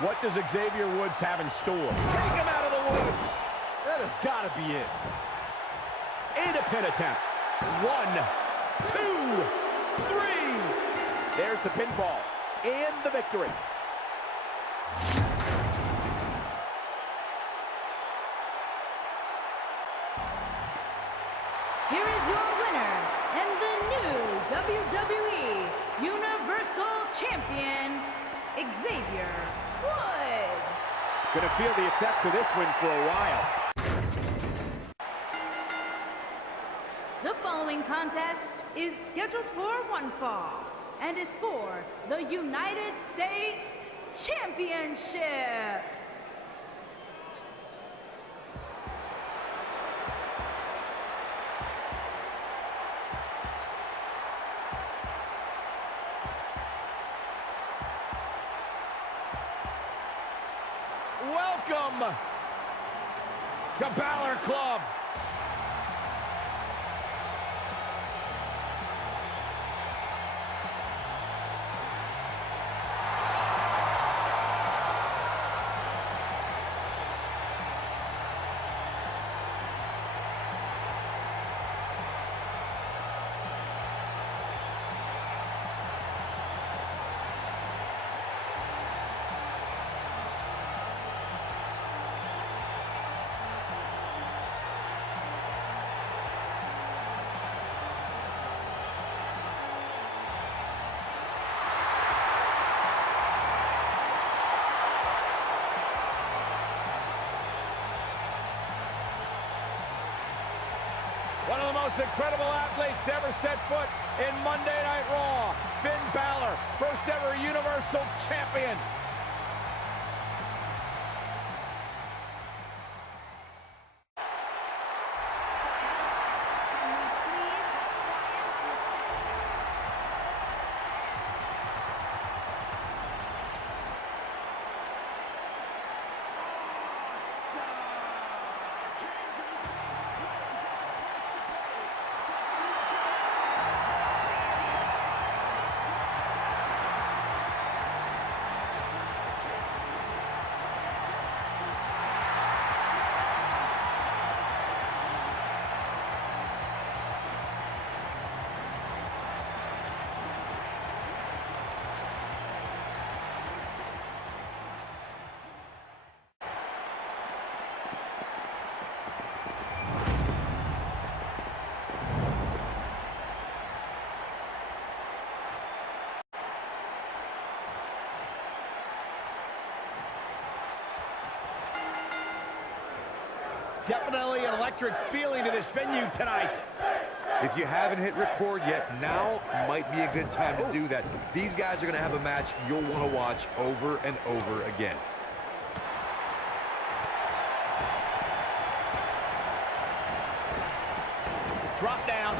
What does Xavier Woods have in store? Take him out of the woods. That has got to be it. And a pin attempt. 1, 2, 3. There's the pinfall and the victory. Here is your winner and the new WWE Universal Champion, Xavier Woods. Gonna feel the effects of this win for a while. The following contest is scheduled for one fall and is for the United States Championship. Welcome to Balor Club. One of the most incredible athletes to ever step foot in Monday Night Raw, Finn Balor, first ever Universal Champion. Definitely an electric feeling to this venue tonight. If you haven't hit record yet, now might be a good time to do that. These guys are going to have a match you'll want to watch over and over again. Drop down.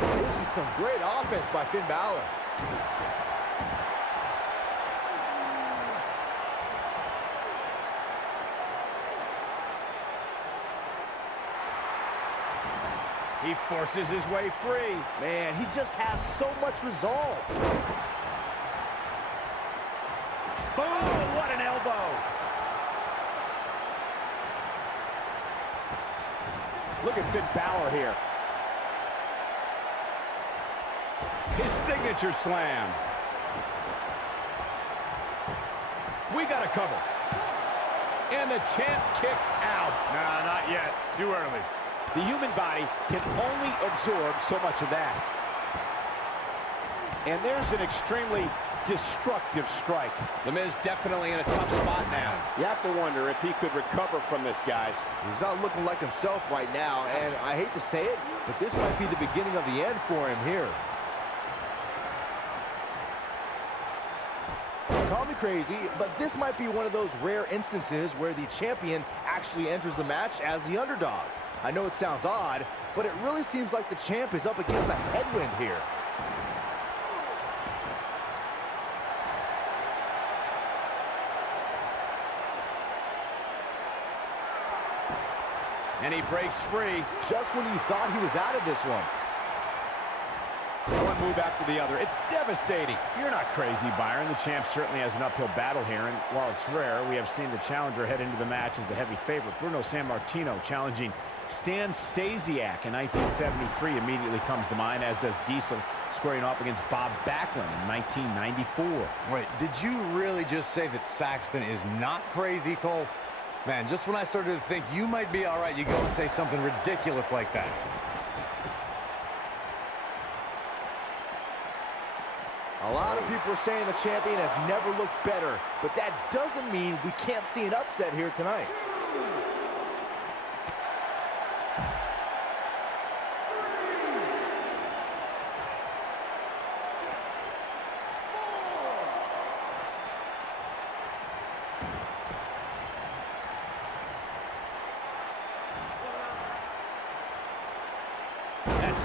This is some great offense by Finn Balor. He forces his way free. Man, he just has so much resolve. Boom! Oh, what an elbow. Look at Finn Balor here. His signature slam. We got a cover. And the champ kicks out. Nah, not yet. Too early. The human body can only absorb so much of that. And there's an extremely destructive strike. The Miz definitely in a tough spot now. You have to wonder if he could recover from this, guys. He's not looking like himself right now, and I hate to say it, but this might be the beginning of the end for him here. Call me crazy, but this might be one of those rare instances where the champion actually enters the match as the underdog. I know it sounds odd, but it really seems like the champ is up against a headwind here. And he breaks free. Just when you thought he was out of this one. One move after the other. It's devastating. You're not crazy, Byron. The champ certainly has an uphill battle here, and while it's rare, we have seen the challenger head into the match as the heavy favorite. Bruno Sammartino challenging Stan Stasiak in 1973 immediately comes to mind, as does Diesel squaring off against Bob Backlund in 1994. Wait, did you really just say that Saxton is not crazy, Cole? Man, just when I started to think you might be all right, you go and say something ridiculous like that. A lot of people are saying the champion has never looked better, but that doesn't mean we can't see an upset here tonight.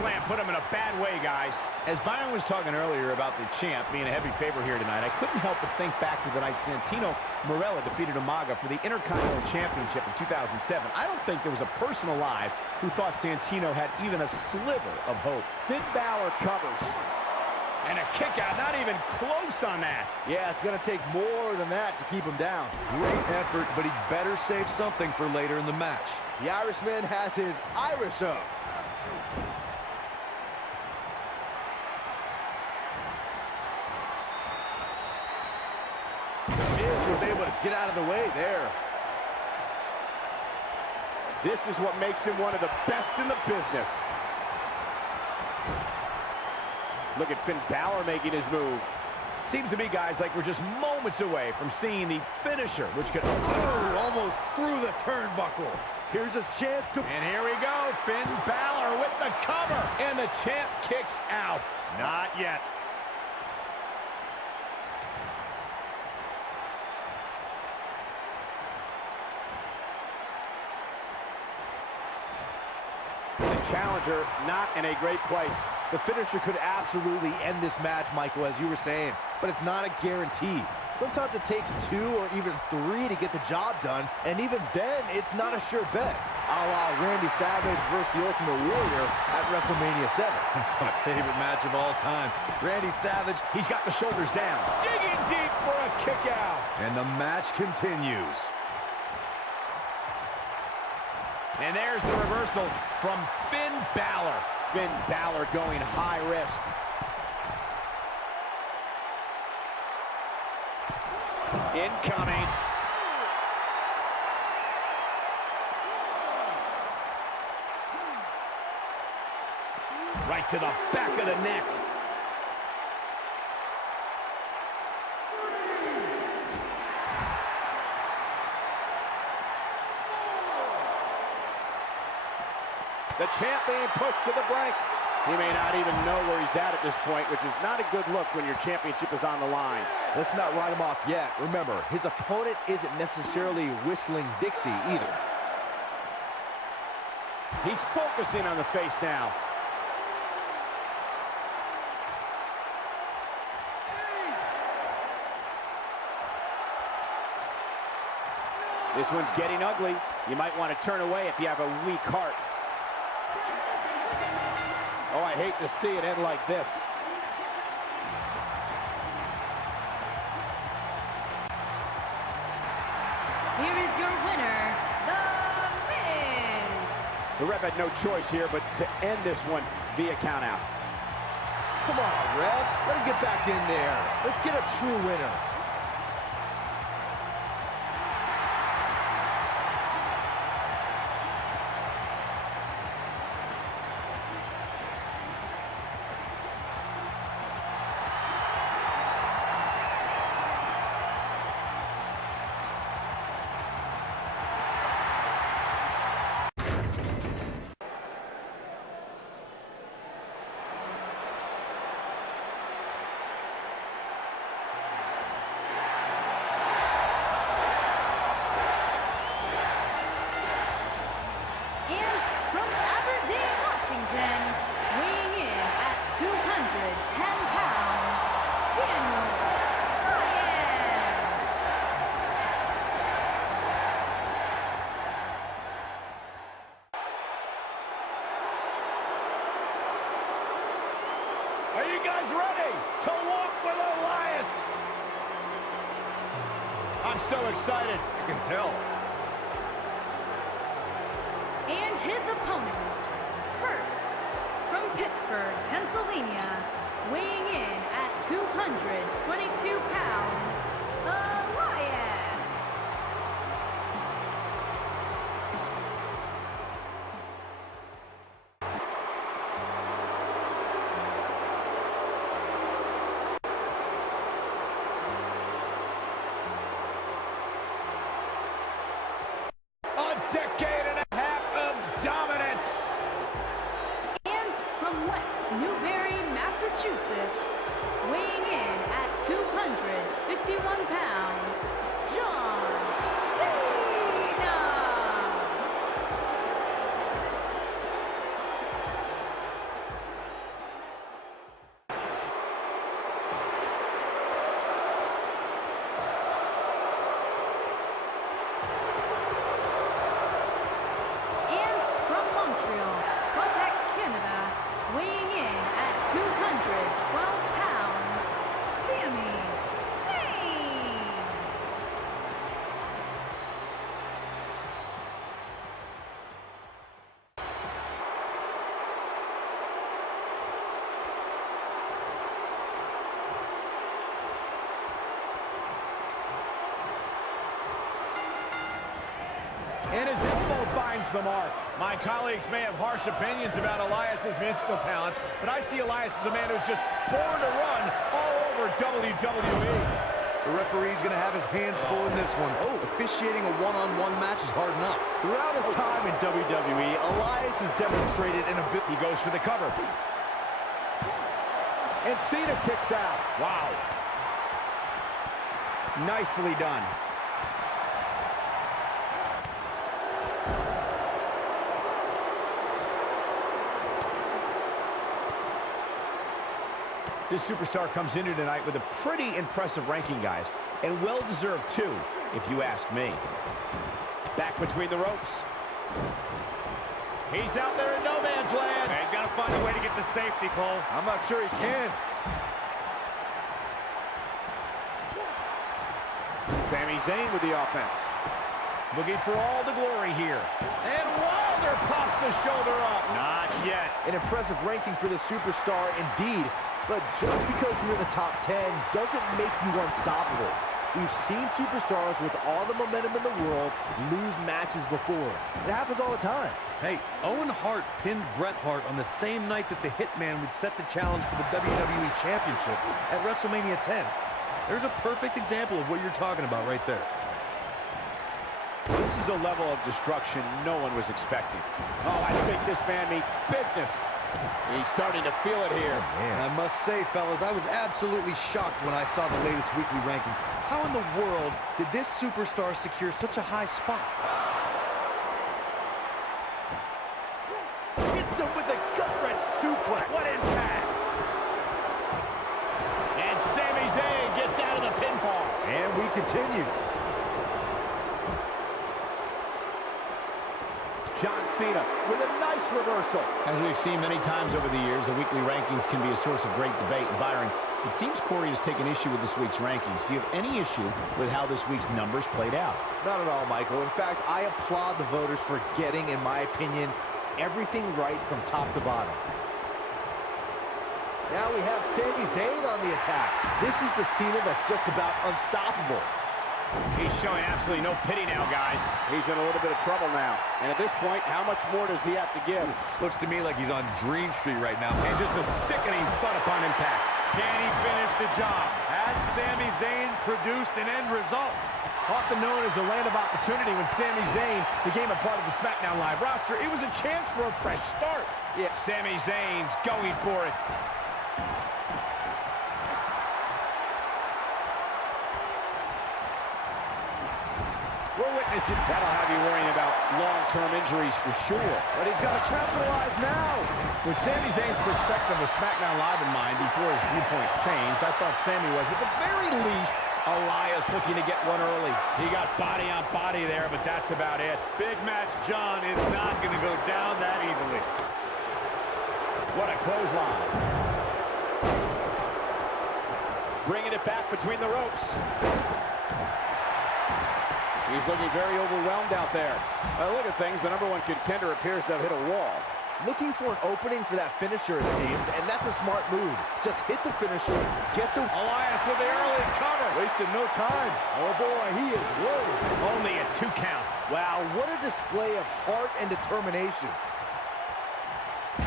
Slam put him in a bad way, guys. As Byron was talking earlier about the champ being a heavy favorite here tonight, I couldn't help but think back to the night Santino Marella defeated Umaga for the Intercontinental Championship in 2007. I don't think there was a person alive who thought Santino had even a sliver of hope. Finn Balor covers. And a kick out, not even close on that. Yeah, it's going to take more than that to keep him down. Great effort, but he better save something for later in the match. The Irishman has his Irish up. Was able to get out of the way there. This is what makes him one of the best in the business. Look at Finn Balor making his move. Seems to me, guys, like we're just moments away from seeing the finisher, which could Almost through the turnbuckle. Here's his chance to... And here we go, Finn Balor with the cover. And the champ kicks out. Not yet. Challenger not in a great place. The finisher could absolutely end this match, Michael, as you were saying, but it's not a guarantee. Sometimes it takes 2 or even 3 to get the job done, and even then, it's not a sure bet. A la Randy Savage versus the Ultimate Warrior at WrestleMania 7. That's my favorite match of all time. Randy Savage, He's got the shoulders down. Digging deep for a kick out. and the match continues. And there's the reversal from Finn Balor. Finn Balor going high risk. Incoming. Right to the back of the neck. The champ being pushed to the brink. He may not even know where he's at this point, which is not a good look when your championship is on the line. Let's not write him off yet. Remember, his opponent isn't necessarily whistling Dixie either. He's focusing on the face now. This one's getting ugly. You might want to turn away if you have a weak heart. Oh, I hate to see it end like this. Here is your winner, The Miz. The ref had no choice here but to end this one via countout. Come on, ref. Let him get back in there. Let's get a true winner. Weighing in at 210 pounds, Daniel Bryan. Are you guys ready to walk with Elias? I'm so excited. I can tell. And his opponent, first, from Pittsburgh, Pennsylvania, weighing in at 222 pounds, Elias. A decade and a half of dominance. And from West Newbury, Massachusetts, weighing in at 251 pounds, John Cena. And from Montreal, Quebec, Canada, weighing in at 212 pounds, Sami Zayn. And his elbow finds the mark. My colleagues may have harsh opinions about Elias's musical talents, but I see Elias as a man who's just born to run all over WWE. The referee's going to have his hands full in this one. Officiating a one-on-one match is hard enough. Throughout his time in WWE, Elias has demonstrated an ability. He goes for the cover. And Cena kicks out. Wow. Nicely done. This superstar comes into tonight with a pretty impressive ranking, guys, and well-deserved too, if you ask me. Back between the ropes. He's out there in no man's land. He's got to find a way to get the safety, Cole. I'm not sure he can. Sami Zayn with the offense. Looking for all the glory here. And Wilder pops the shoulder up. Not yet. An impressive ranking for this superstar indeed, but just because you're in the top 10 doesn't make you unstoppable. We've seen superstars with all the momentum in the world lose matches before. It happens all the time. Hey, Owen Hart pinned Bret Hart on the same night that the Hitman would set the challenge for the WWE Championship at WrestleMania 10. There's a perfect example of what you're talking about right there. This is a level of destruction no one was expecting. Oh, I think this man means business. He's starting to feel it here. And I must say, fellas, I was absolutely shocked when I saw the latest weekly rankings. How in the world did this superstar secure such a high spot? Hits him with a gut-wrench suplex. What impact! And Sami Zayn gets out of the pinfall. And we continue. John Cena with a nice reversal. As we've seen many times over the years, the weekly rankings can be a source of great debate. And Byron, it seems Corey has taken issue with this week's rankings. Do you have any issue with how this week's numbers played out? Not at all, Michael. In fact, I applaud the voters for getting, in my opinion, everything right from top to bottom. Now we have Sami Zayn on the attack. This is the Cena that's just about unstoppable. He's showing absolutely no pity now, guys. He's in a little bit of trouble now. And at this point, how much more does he have to give? Looks to me like he's on Dream Street right now. And just a sickening thud upon impact. Can he finish the job? Has Sami Zayn produced an end result? Often known as a land of opportunity, when Sami Zayn became a part of the SmackDown Live roster, it was a chance for a fresh start. Yeah. Sami Zayn's going for it. We're witnessing. That'll have you worrying about long-term injuries for sure. But he's got to capitalize now. With Sami Zayn's perspective of SmackDown Live in mind before his viewpoint changed, I thought Sami was, at the very least, Elias looking to get one early. He got body on body there, but that's about it. Big Match John is not going to go down that easily. What a clothesline. Bringing it back between the ropes. He's looking very overwhelmed out there. Look at things. The #1 contender appears to have hit a wall. Looking for an opening for that finisher, it seems, and that's a smart move. Just hit the finisher, get the... Elias with the early cover. Wasted no time. Oh, boy, he is loaded. Only a 2 count. Wow, what a display of heart and determination.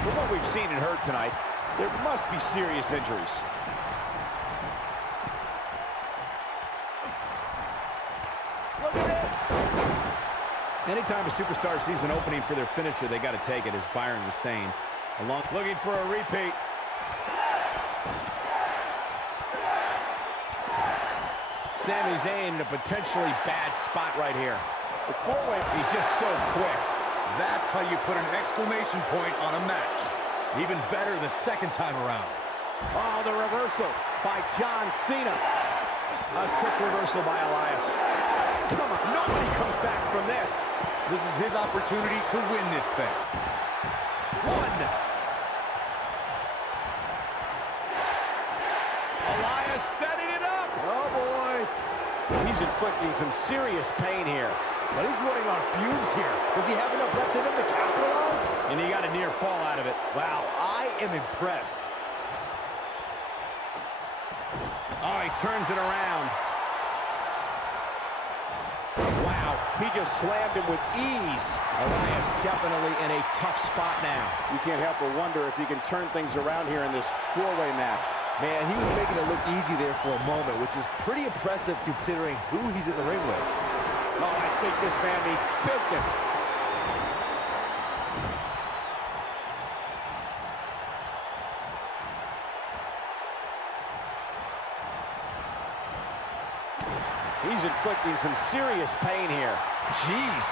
From what we've seen and heard tonight, there must be serious injuries. Look at this. Anytime a superstar sees an opening for their finisher, they got to take it, as Byron was saying. Looking for a repeat. Sami Zayn in a potentially bad spot right here. The four-way, he's just so quick. That's how you put an exclamation point on a match. Even better the second time around. oh, the reversal by John Cena. A quick reversal by Elias. Come on, nobody comes back from this. This is his opportunity to win this thing. One. Elias setting it up. Oh, boy. He's inflicting some serious pain here. But he's running on fumes here. Does he have enough left in him to capitalize? And he got a near fall out of it. Wow, I am impressed. Oh, he turns it around. Wow, he just slammed him with ease. Elias definitely in a tough spot now. You can't help but wonder if he can turn things around here in this four-way match. Man, he was making it look easy there for a moment, which is pretty impressive considering who he's in the ring with. Oh, I think this man needs business. He's inflicting some serious pain here. Jeez.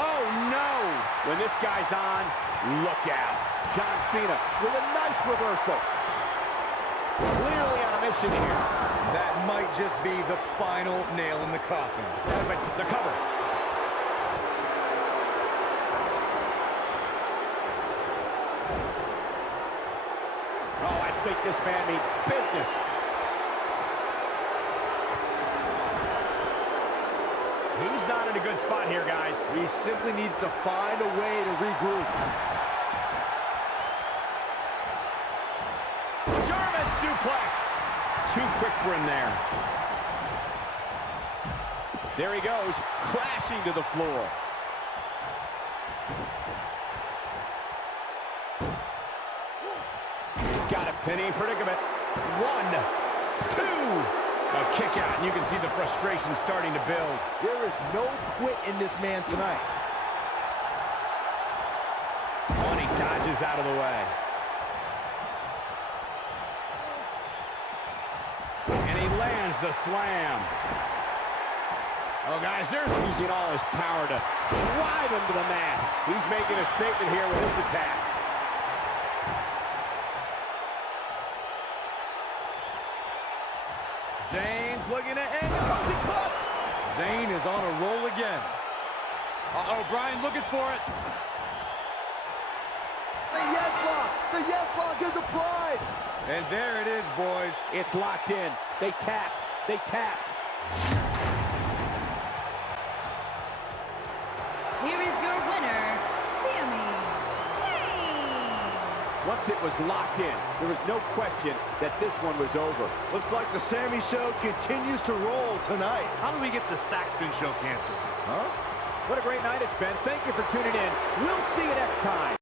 Oh, no. When this guy's on, look out. John Cena with a nice reversal. Clearly on a mission here. That might just be the final nail in the coffin. But the cover. Oh, I think this man needs business. He's not in a good spot here, guys. He simply needs to find a way to regroup. German suplex. Too quick for him there. There he goes, crashing to the floor. He's got a pinning predicament. 1, 2. A kick out, and you can see the frustration starting to build. There is no quit in this man tonight. Oh, and he dodges out of the way. And he lands the slam. Oh, guys, they're using all his power to drive him to the mat. He's making a statement here with this attack. Zayn's looking to end the Toasty Clutch. Zayn is on a roll again. Uh-oh, Bryan looking for it. The yes lock! The yes lock is applied! And there it is, boys. It's locked in. They tapped. They tapped. Here is your winner, Sami Zayn. Once it was locked in, there was no question that this one was over. Looks like the Sami show continues to roll tonight. How do we get the Saxton show canceled? What a great night it's been. Thank you for tuning in. We'll see you next time.